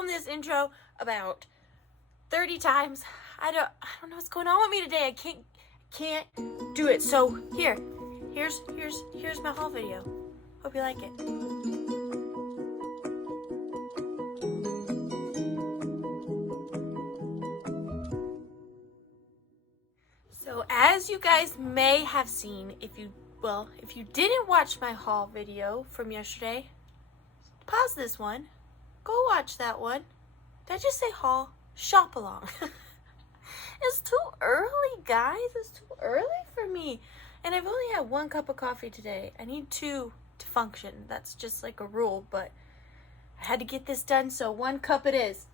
filmed this intro about 30 times. I don't know what's going on with me today. I can't do it. So here's my haul video. Hope you like it. So as you guys may have seen, if you didn't watch my haul video from yesterday, pause this one, go watch that one. Did I just say haul? Shop along. It's too early, guys. It's too early for me. And I've only had 1 cup of coffee today. I need 2 to function. That's just like a rule, but I had to get this done, so 1 cup it is.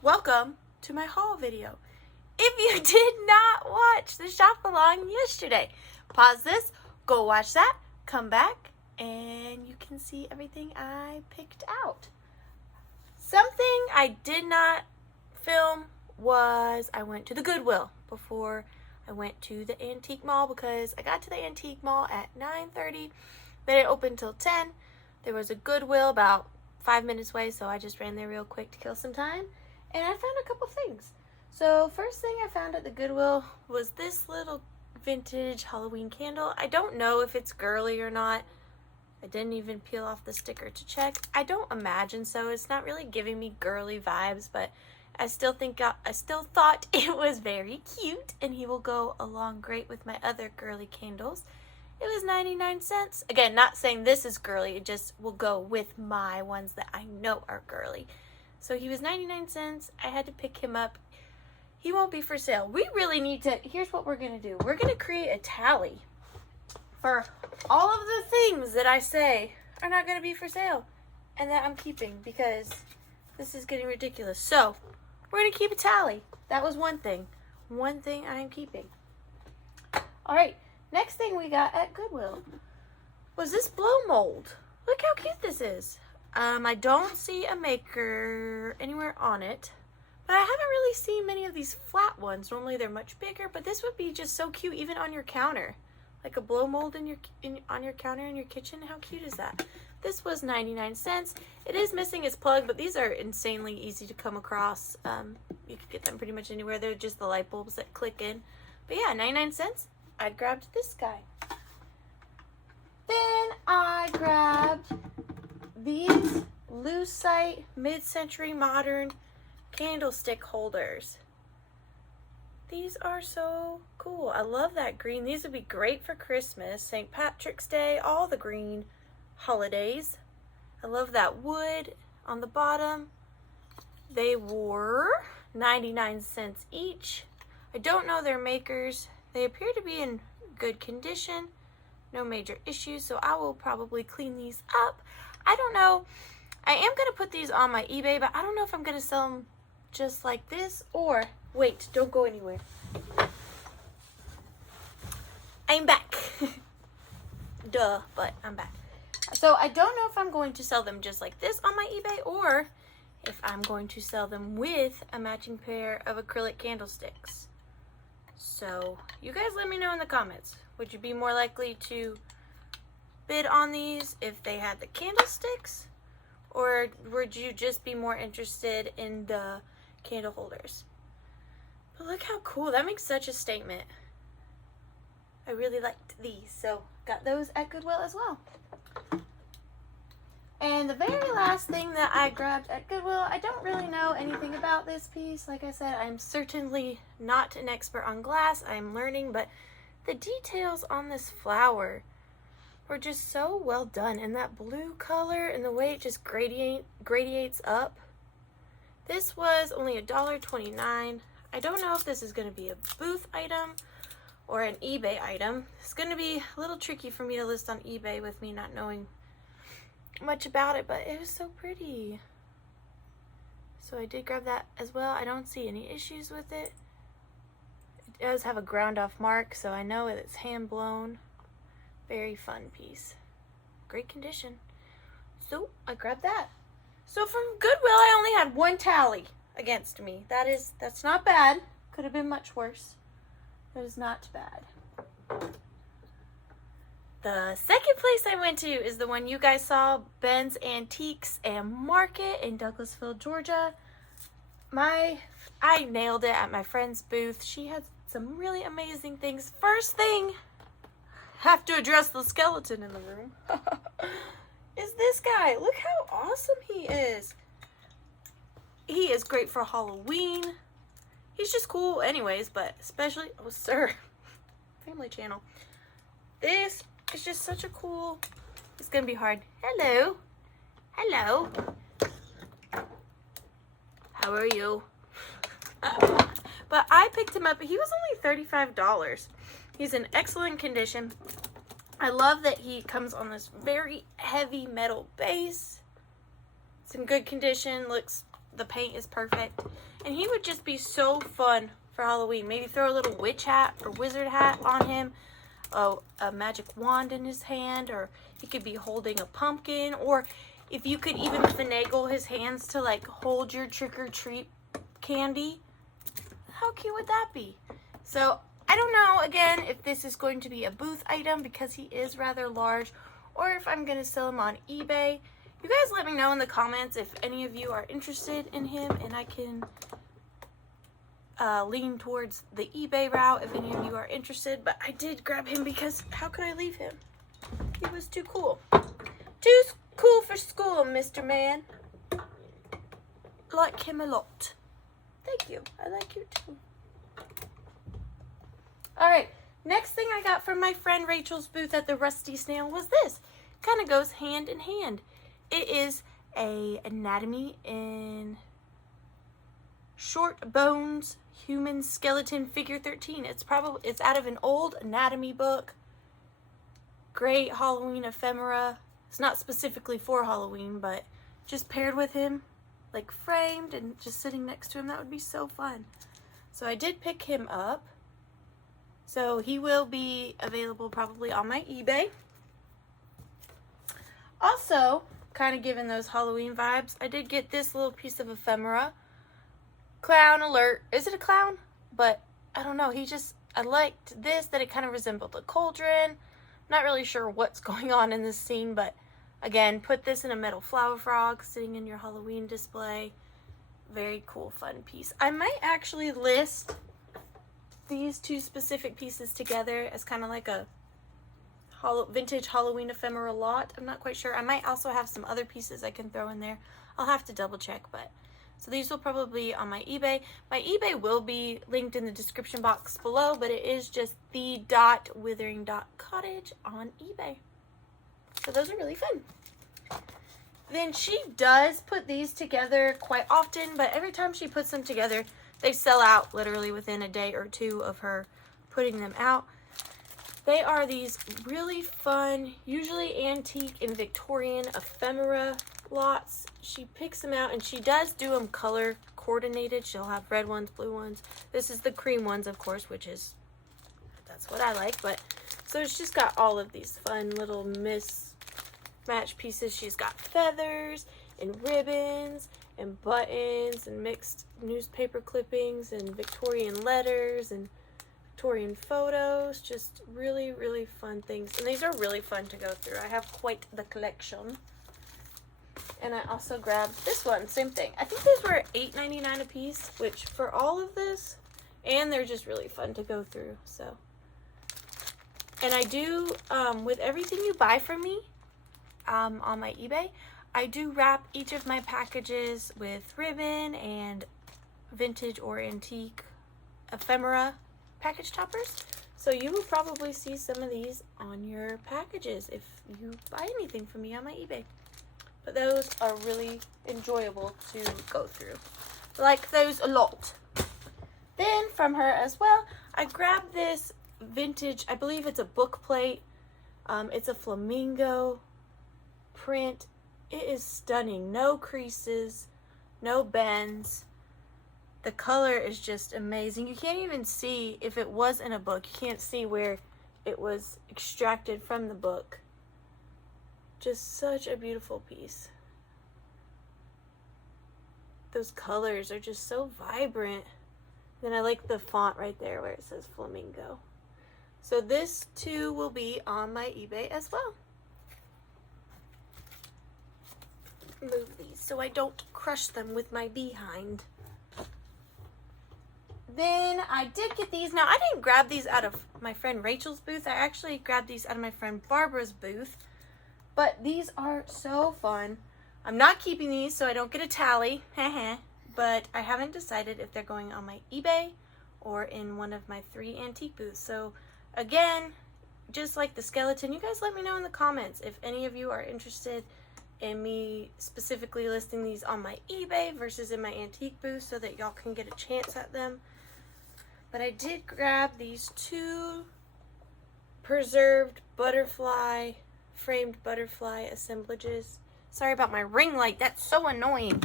Welcome to my haul video. If you did not watch the shop along yesterday, pause this, go watch that, come back, and you can see everything I picked out. Something I did not film was I went to the Goodwill before I went to the antique mall, because I got to the antique mall at 9:30. They didn't open till 10. There was a Goodwill about 5 minutes away, so I just ran there real quick to kill some time, and I found a couple things. So first thing I found at the Goodwill was this little vintage Halloween candle. I don't know if it's girly or not. I didn't even peel off the sticker to check. I don't imagine so. It's not really giving me girly vibes, but I still thought it was very cute, and he will go along great with my other girly candles. It was 99 cents. Again, not saying this is girly, it just will go with my ones that I know are girly. So he was 99 cents. I had to pick him up. He won't be for sale. We really need to, here's what we're going to do. We're going to create a tally for all of the things that I say are not going to be for sale and that I'm keeping, because this is getting ridiculous. So we're going to keep a tally. That was one thing. One thing I am keeping. All right. Next thing we got at Goodwill was this blow mold. Look how cute this is. I don't see a maker anywhere on it, but I haven't really seen many of these flat ones. Normally they're much bigger, but this would be just so cute even on your counter. Like a blow mold on your counter in your kitchen. How cute is that? This was 99 cents. It is missing its plug, but these are insanely easy to come across. You could get them pretty much anywhere. They're just the light bulbs that click in. But yeah, 99 cents. I grabbed this guy. Then I grabbed these Lucite mid-century modern candlestick holders. These are so cool. I love that green. These would be great for Christmas, St. Patrick's Day, all the green holidays. I love that wood on the bottom. They were 99 cents each. I don't know their makers. They appear to be in good condition. No major issues, so I will probably clean these up. I don't know. I am going to put these on my eBay, but I don't know if I'm going to sell them just like this, or wait, don't go anywhere. I'm back. Duh, but I'm back. So I don't know if I'm going to sell them just like this on my eBay, or if I'm going to sell them with a matching pair of acrylic candlesticks. So you guys let me know in the comments. Would you be more likely to bid on these if they had the candlesticks, or would you just be more interested in the candle holders? But look how cool. That makes such a statement. I really liked these, so got those at Goodwill as well. And the very last thing that I grabbed at Goodwill, I don't really know anything about this piece. Like I said, I'm certainly not an expert on glass. I'm learning, but the details on this flower were just so well done. And that blue color and the way it just gradiates up. This was only $1.29. I don't know if this is going to be a booth item or an eBay item. It's going to be a little tricky for me to list on eBay with me not knowing much about it, but it was so pretty. So I did grab that as well. I don't see any issues with it. It does have a ground off mark, so I know it's hand blown. Very fun piece. Great condition. So I grabbed that. So from Goodwill, I only had 1 tally against me. That's not bad. Could have been much worse. It was not bad. The second place I went to is the one you guys saw, Ben's Antiques and Market in Douglasville, Georgia. I nailed it at my friend's booth. She had some really amazing things. First thing, have to address the skeleton in the room. Is this guy. Look how awesome he is. He is great for Halloween. He's just cool anyways, but especially, oh sir, Family Channel. This is just such a cool, it's gonna be hard. Hello. Hello. How are you? But I picked him up. He was only $35. He's in excellent condition. I love that he comes on this very heavy metal base. It's in good condition. Looks, the paint is perfect. And he would just be so fun for Halloween. Maybe throw a little witch hat or wizard hat on him. Oh, a magic wand in his hand. Or he could be holding a pumpkin. Or if you could even finagle his hands to like hold your trick-or-treat candy. How cute would that be? So I don't know, again, if this is going to be a booth item because he is rather large, or if I'm going to sell him on eBay. You guys let me know in the comments if any of you are interested in him, and I can lean towards the eBay route if any of you are interested. But I did grab him because how could I leave him? He was too cool. Too cool for school, Mr. Man. Like him a lot. Thank you. I like you too. Alright, next thing I got from my friend Rachel's booth at the Rusty Snail was this. Kind of goes hand in hand. It is a anatomy in short bones human skeleton figure 13. It's out of an old anatomy book. Great Halloween ephemera. It's not specifically for Halloween, but just paired with him, like framed and just sitting next to him, that would be so fun. So I did pick him up. So he will be available probably on my eBay. Also, kind of giving those Halloween vibes, I did get this little piece of ephemera. Clown alert. Is it a clown? But I don't know. I liked this, that it kind of resembled a cauldron. Not really sure what's going on in this scene, but again, put this in a metal flower frog sitting in your Halloween display. Very cool, fun piece. I might actually list these two specific pieces together as kind of like a vintage Halloween ephemera lot. I'm not quite sure. I might also have some other pieces I can throw in there. I'll have to double check, but so these will probably be on my eBay. My eBay will be linked in the description box below, but it is just The.Withering.Cottage on eBay. So those are really fun. Then she does put these together quite often, but every time she puts them together, they sell out literally within a day or two of her putting them out. They are these really fun, usually antique and Victorian ephemera lots. She picks them out and she does do them color coordinated. She'll have red ones, blue ones. This is the cream ones, of course, that's what I like. But so it's just got all of these fun little mismatch pieces. She's got feathers and ribbons and buttons and mixed newspaper clippings and Victorian letters and Victorian photos. Just really, really fun things. And these are really fun to go through. I have quite the collection. And I also grabbed this one, same thing. I think these were $8.99 a piece, which for all of this, and they're just really fun to go through. So, and I do, with everything you buy from me on my eBay, I do wrap each of my packages with ribbon and vintage or antique ephemera package toppers. So you will probably see some of these on your packages if you buy anything from me on my eBay. But those are really enjoyable to go through. I like those a lot. Then from her as well, I grabbed this vintage, I believe it's a book plate. It's a flamingo print. It is stunning. No creases, no bends. The color is just amazing. You can't even see if it was in a book. You can't see where it was extracted from the book. Just such a beautiful piece. Those colors are just so vibrant. Then I like the font right there where it says flamingo. So this too will be on my eBay as well. Move these so I don't crush them with my behind. Then I did get these. Now, I didn't grab these out of my friend Rachel's booth. I actually grabbed these out of my friend Barbara's booth. But these are so fun. I'm not keeping these so I don't get a tally. But I haven't decided if they're going on my eBay or in one of my 3 antique booths. So again, just like the skeleton, you guys let me know in the comments if any of you are interested in me specifically listing these on my eBay versus in my antique booth so that y'all can get a chance at them. But I did grab these 2 preserved butterfly, framed butterfly assemblages. Sorry about my ring light, that's so annoying.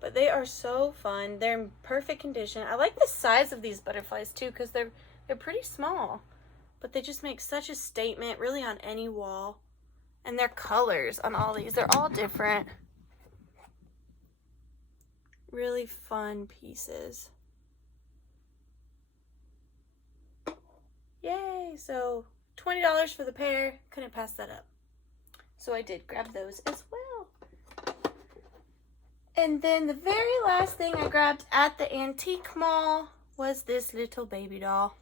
But they are so fun. They're in perfect condition. I like the size of these butterflies too because they're pretty small. But they just make such a statement really on any wall. And their colors on all these, they're all different. Really fun pieces. Yay! So $20 for the pair. Couldn't pass that up. So I did grab those as well. And then the very last thing I grabbed at the antique mall was this little baby doll.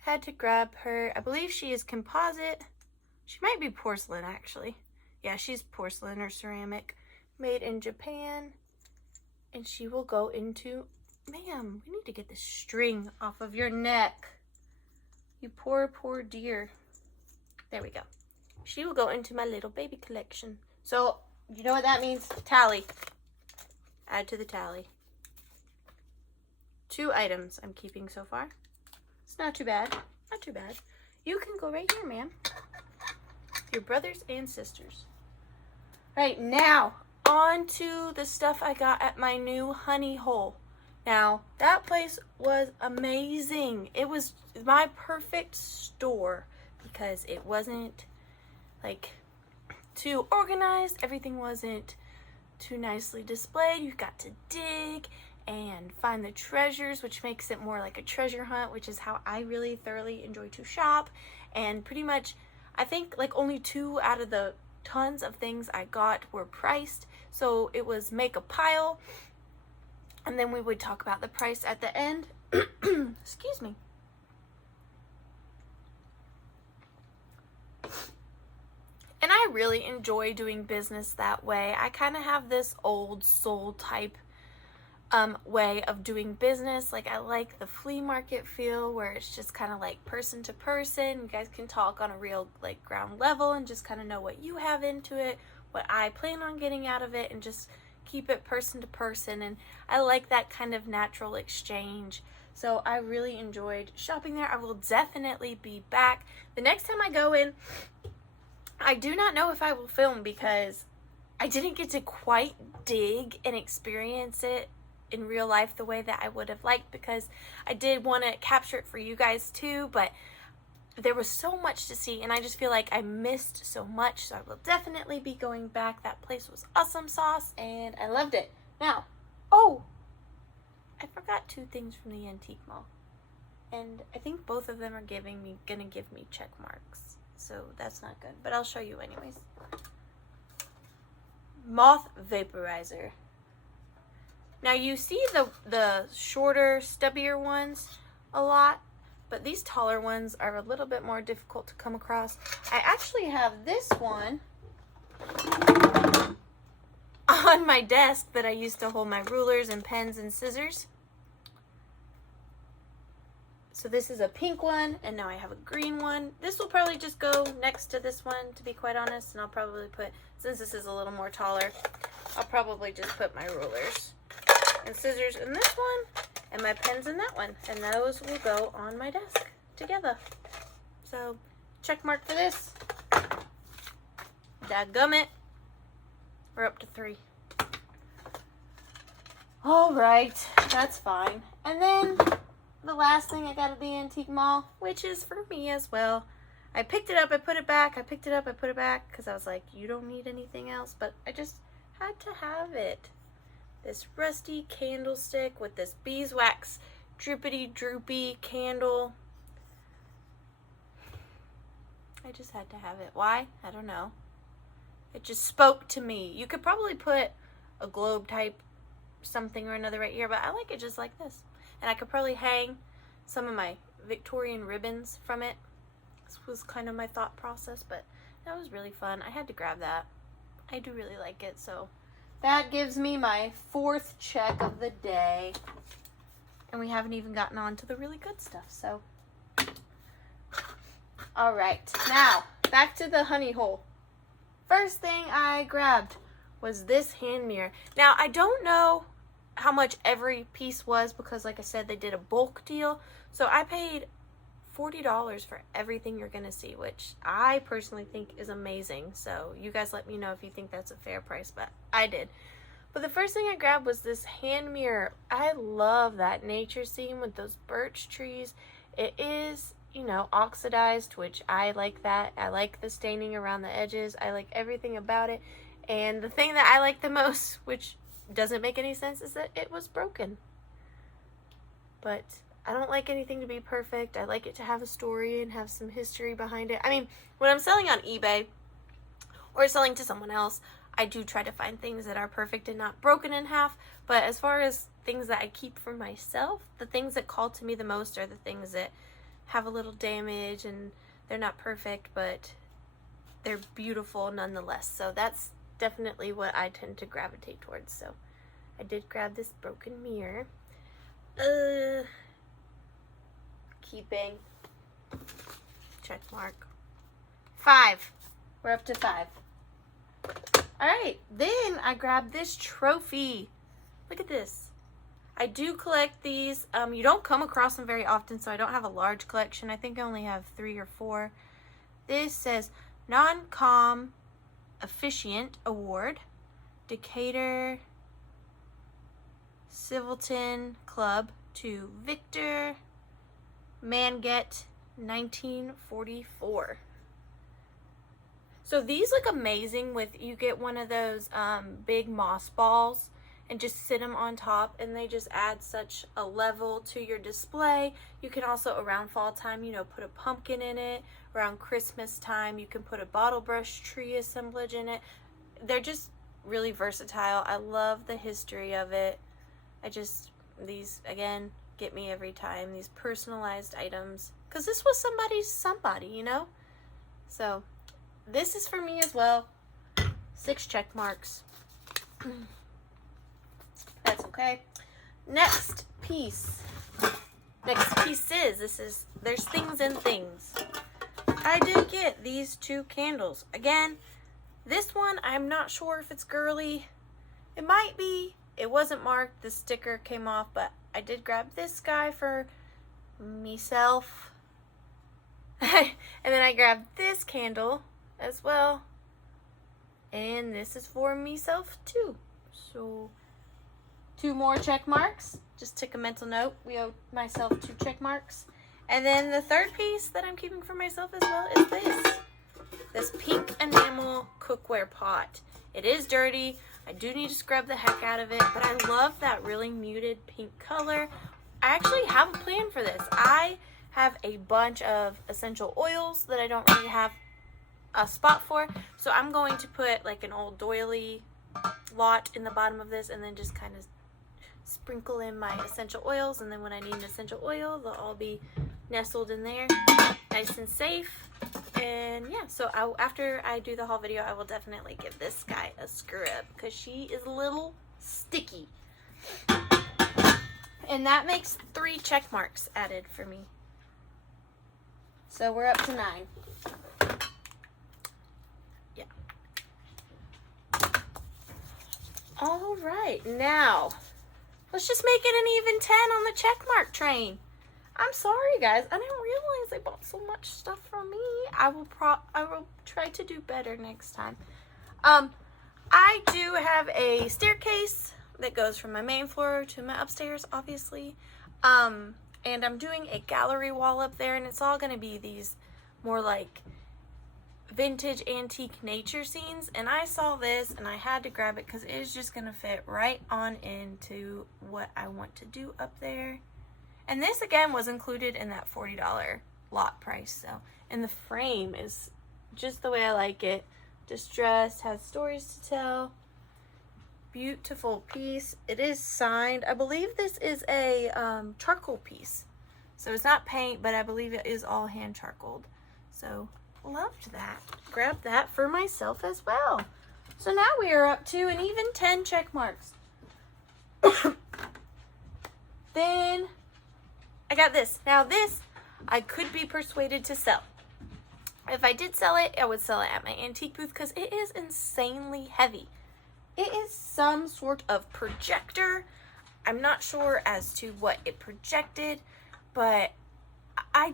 Had to grab her. I believe she is composite. She might be porcelain actually. Yeah, she's porcelain or ceramic. Made in Japan. And she will go into... Ma'am, we need to get this string off of your neck. You poor, poor dear. There we go. She will go into my little baby collection. So, you know what that means? Tally. Add to the tally. 2 items I'm keeping so far. It's not too bad. Not too bad. You can go right here, ma'am. Your brothers and sisters. Right, now, on to the stuff I got at my new honey hole. Now, that place was amazing. It was my perfect store because it wasn't like too organized. Everything wasn't too nicely displayed. You got to dig and find the treasures, which makes it more like a treasure hunt, which is how I really thoroughly enjoy to shop. And pretty much, I think like only 2 out of the tons of things I got were priced. So it was make a pile, and then we would talk about the price at the end. Excuse me. And I really enjoy doing business that way. I kind of have this old soul type way of doing business. Like I like the flea market feel where it's just kind of like person to person. You guys can talk on a real like ground level and just kind of know what you have into it, what I plan on getting out of it, and just keep it person to person. And I like that kind of natural exchange. So I really enjoyed shopping there. I will definitely be back. The next time I go in, I do not know if I will film because I didn't get to quite dig and experience it in real life the way that I would have liked, because I did want to capture it for you guys too, but there was so much to see and I just feel like I missed so much. So I will definitely be going back. That place was awesome sauce and I loved it. Now, oh, I forgot 2 things from the antique mall, and I think both of them are gonna give me check marks, so that's not good, but I'll show you anyways. Moth vaporizer. Now you see the shorter, stubbier ones a lot, but these taller ones are a little bit more difficult to come across. I actually have this one on my desk that I used to hold my rulers and pens and scissors. So this is a pink one, and now I have a green one. This will probably just go next to this one, to be quite honest, and I'll probably put, since this is a little more taller, I'll probably just put my rulers and scissors in this one, and my pens in that one, and those will go on my desk together. So, check mark for this. Dadgummit. We're up to 3. Alright, that's fine. And then, the last thing I got at the antique mall, which is for me as well. I picked it up, I put it back, I picked it up, I put it back, because I was like, you don't need anything else, but I just had to have it. This rusty candlestick with this beeswax drippity droopy candle. I just had to have it. Why? I don't know. It just spoke to me. You could probably put a globe type something or another right here, but I like it just like this. And I could probably hang some of my Victorian ribbons from it. This was kind of my thought process, but that was really fun. I had to grab that. I do really like it, so that gives me my 4th check of the day. And we haven't even gotten on to the really good stuff, so. All right, now back to the honey hole. First thing I grabbed was this hand mirror. Now, I don't know how much every piece was because, like I said, they did a bulk deal. So I paid $40 for everything you're going to see, which I personally think is amazing. So you guys let me know if you think that's a fair price, but I did. But the first thing I grabbed was this hand mirror. I love that nature scene with those birch trees. It is, you know, oxidized, which I like that. I like the staining around the edges. I like everything about it. And the thing that I like the most, which doesn't make any sense, is that it was broken. But I don't like anything to be perfect. I like it to have a story and have some history behind it. I mean, when I'm selling on eBay or selling to someone else, I do try to find things that are perfect and not broken in half. But as far as things that I keep for myself, the things that call to me the most are the things that have a little damage and they're not perfect, but they're beautiful nonetheless. So that's definitely what I tend to gravitate towards. So I did grab this broken mirror. Keeping. Check mark. 5. We're up to 5. Alright, then I grabbed this trophy. Look at this. I do collect these. You don't come across them very often, so I don't have a large collection. I think I only have 3 or 4. This says Non-Com Officiant Award, Decatur Civilton Club to Victor Manget, 1944. So these look amazing with, you get one of those big moss balls and just sit them on top, and they just add such a level to your display. You can also, around fall time, you know, put a pumpkin in it. Around Christmas time, you can put a bottle brush tree assemblage in it. They're just really versatile. I love the history of it. These, again, get me every time. These personalized items. Because this was somebody, you know? So, this is for me as well. 6 check marks. That's okay. Next piece. Next pieces. There's things and things. I did get these 2 candles. Again, this one, I'm not sure if it's girly. It might be. It wasn't marked. The sticker came off, but I did grab this guy for myself. And then I grabbed this candle as well. And this is for myself too. So 2 more check marks. Just took a mental note. We owe myself 2 check marks. And then the 3rd piece that I'm keeping for myself as well is this pink enamel cookware pot. It is dirty. I do need to scrub the heck out of it, but I love that really muted pink color. I actually have a plan for this. I have a bunch of essential oils that I don't really have a spot for, so I'm going to put like an old doily lot in the bottom of this and then just kind of sprinkle in my essential oils, and then when I need an essential oil, they'll all be nestled in there, nice and safe. And yeah, so after I do the haul video, I will definitely give this guy a scrub because she is a little sticky. And that makes 3 check marks added for me. So we're up to 9. Yeah. All right, now let's just make it an even 10 on the check mark train. I'm sorry, guys. I didn't realize they bought so much stuff from me. I will try to do better next time. I do have a staircase that goes from my main floor to my upstairs, obviously. And I'm doing a gallery wall up there, and it's all going to be these more like vintage antique nature scenes. And I saw this, and I had to grab it because it is just going to fit right on into what I want to do up there. And this again was included in that $40 lot price. So, and the frame is just the way I like it. Distressed, has stories to tell. Beautiful piece. It is signed. I believe this is a charcoal piece. So it's not paint, but I believe it is all hand charcoaled. So loved that. Grabbed that for myself as well. So now we are up to an even 10 check marks. Then I got this. Now this I could be persuaded to sell. If I did sell it, I would sell it at my antique booth because it is insanely heavy. It is some sort of projector. I'm not sure as to what it projected, but I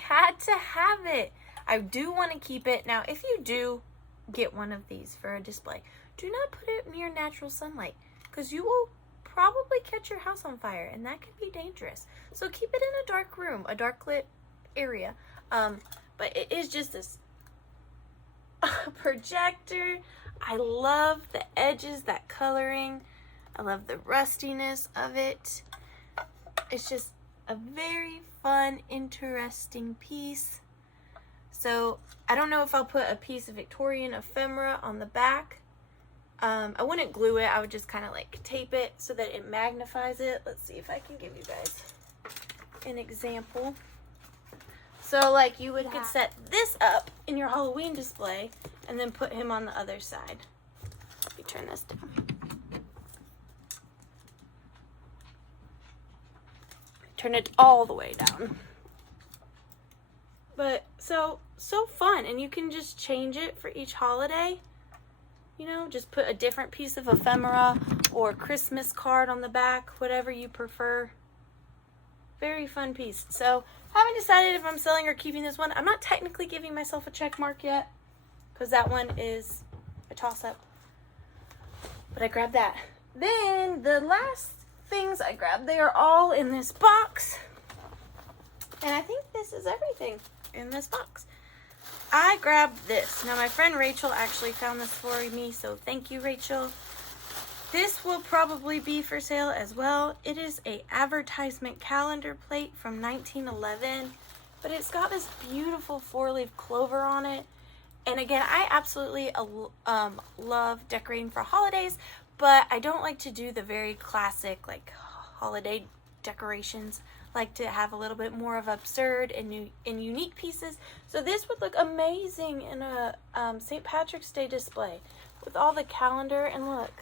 had to have it. I do want to keep it. Now, if you do get one of these for a display, do not put it near natural sunlight because you will probably catch your house on fire, and that can be dangerous. So keep it in a dark room, a dark lit area. But it is just this projector. I love the edges, that coloring. I love the rustiness of it. It's just a very fun, interesting piece. So I don't know if I'll put a piece of Victorian ephemera on the back. I wouldn't glue it. I would just kind of like tape it so that it magnifies it. Let's see if I can give you guys an example. So like you could set this up in your Halloween display and then put him on the other side. Let me turn this down. Turn it all the way down. But so fun, and you can just change it for each holiday. You know, just put a different piece of ephemera or Christmas card on the back, whatever you prefer. Very fun piece. So haven't decided if I'm selling or keeping this one. I'm not technically giving myself a check mark yet because that one is a toss-up. But I grabbed that. Then the last things I grabbed, they are all in this box. And I think this is everything in this box. I grabbed this. Now my friend Rachel actually found this for me, so thank you, Rachel. This will probably be for sale as well. It is a advertisement calendar plate from 1911, but it's got this beautiful 4-leaf clover on it. And again, I absolutely love decorating for holidays, but I don't like to do the very classic like holiday decorations. I like to have a little bit more of absurd and new and unique pieces. So this would look amazing in a St. Patrick's Day display with all the calendar, and look,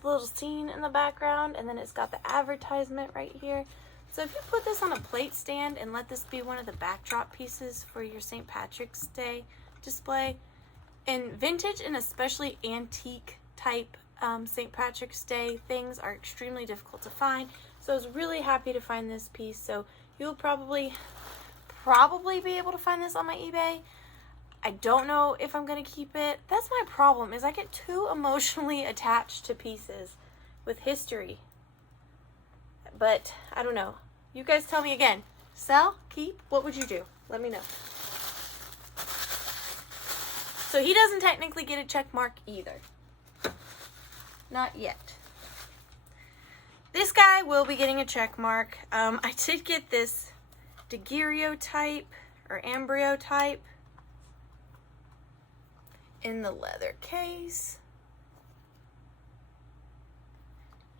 the little scene in the background, and then it's got the advertisement right here. So if you put this on a plate stand and let this be one of the backdrop pieces for your St. Patrick's Day display, and vintage and especially antique type St. Patrick's Day things are extremely difficult to find. So I was really happy to find this piece. So you'll probably be able to find this on my eBay. I don't know if I'm going to keep it. That's my problem, is I get too emotionally attached to pieces with history. But I don't know. You guys tell me again. Sell? Keep? What would you do? Let me know. So he doesn't technically get a check mark either. Not yet. This guy will be getting a check mark. I did get this daguerreotype or ambrotype in the leather case.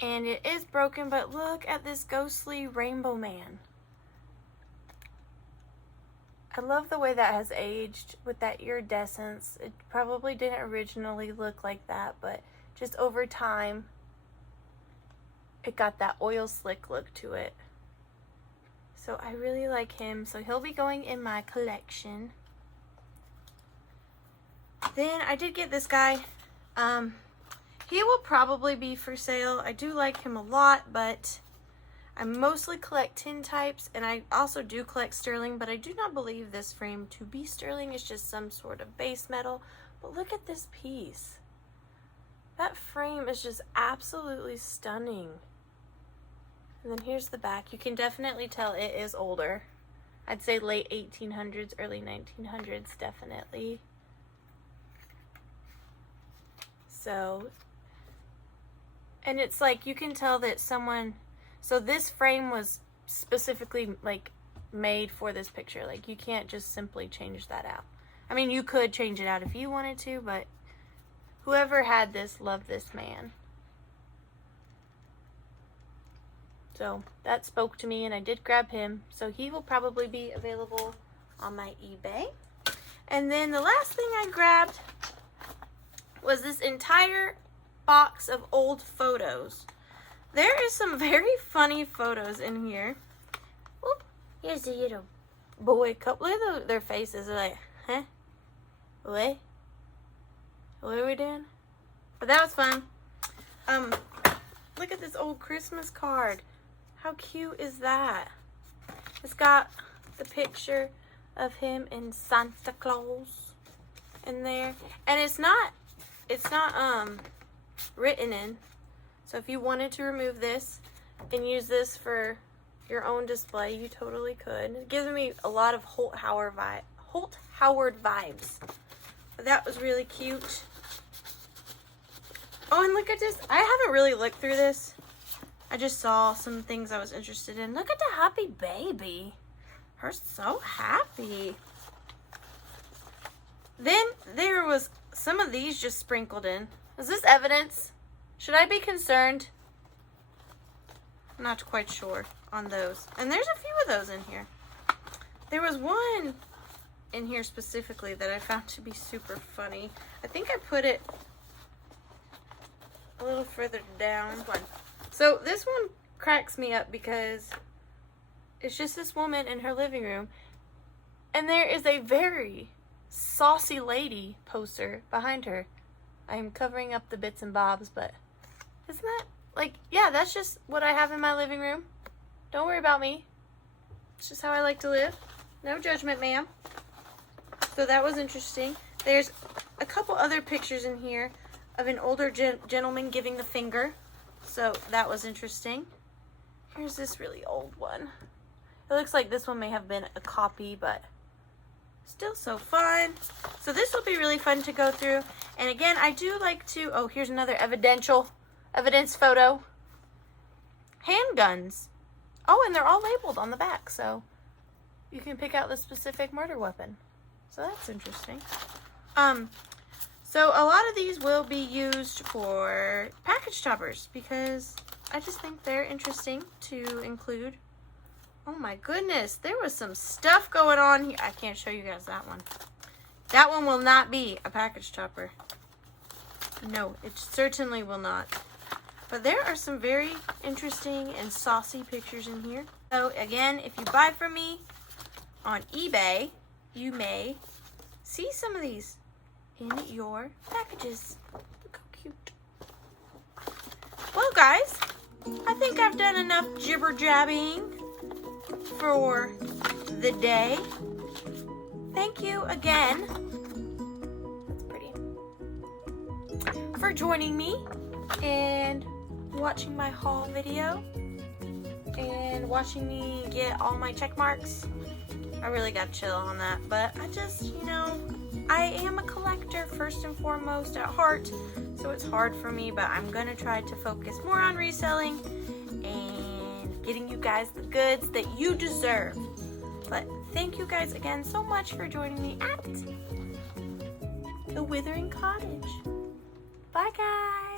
And it is broken, but look at this ghostly rainbow man. I love the way that has aged with that iridescence. It probably didn't originally look like that, but just over time, it got that oil slick look to it. So I really like him. So he'll be going in my collection. Then I did get this guy. He will probably be for sale. I do like him a lot, but I mostly collect tin types, and I also do collect sterling, but I do not believe this frame to be sterling. It's just some sort of base metal. But look at this piece. That frame is just absolutely stunning. And then here's the back. You can definitely tell it is older. I'd say late 1800s, early 1900s, definitely. So, and it's like you can tell that someone, so this frame was specifically like made for this picture. Like you can't just simply change that out. I mean, you could change it out if you wanted to, but whoever had this loved this man. So that spoke to me, and I did grab him. So he will probably be available on my eBay. And then the last thing I grabbed was this entire box of old photos. There is some very funny photos in here. Oop, here's the little boy couple. Look at their faces. They're like, huh? What? What are we doing? But that was fun. Look at this old Christmas card. How cute is that? It's got the picture of him and Santa Claus in there. And it's not written in. So if you wanted to remove this and use this for your own display, you totally could. It gives me a lot of Holt Howard vibes. But that was really cute. Oh, and look at this. I haven't really looked through this. I just saw some things I was interested in. Look at the happy baby. Her so happy. Then there was some of these just sprinkled in. Is this evidence? Should I be concerned? I'm not quite sure on those. And there's a few of those in here. There was one in here specifically that I found to be super funny. I think I put it a little further down. So this one cracks me up because it's just this woman in her living room, and there is a very saucy lady poster behind her. I am covering up the bits and bobs, but isn't that, like, yeah, that's just what I have in my living room. Don't worry about me. It's just how I like to live. No judgment, ma'am. So that was interesting. There's a couple other pictures in here of an older gentleman giving the finger. So that was interesting. Here's this really old one. It looks like this one may have been a copy, but still so fun. So this will be really fun to go through. And again, I do like to, oh, here's another evidence photo. Handguns. Oh, and they're all labeled on the back, so you can pick out the specific murder weapon. So that's interesting. So a lot of these will be used for package toppers because I just think they're interesting to include. Oh my goodness, there was some stuff going on here. I can't show you guys that one. That one will not be a package topper. No, it certainly will not. But there are some very interesting and saucy pictures in here. So again, if you buy from me on eBay, you may see some of these in your packages. Look how cute. Well, guys, I think I've done enough jibber-jabbing for the day. Thank you again. That's pretty. For joining me and watching my haul video and watching me get all my check marks. I really got to chill on that, but I just, you know, I am a collector first and foremost at heart, so it's hard for me, but I'm going to try to focus more on reselling and getting you guys the goods that you deserve. But thank you guys again so much for joining me at The Withering Cottage. Bye, guys.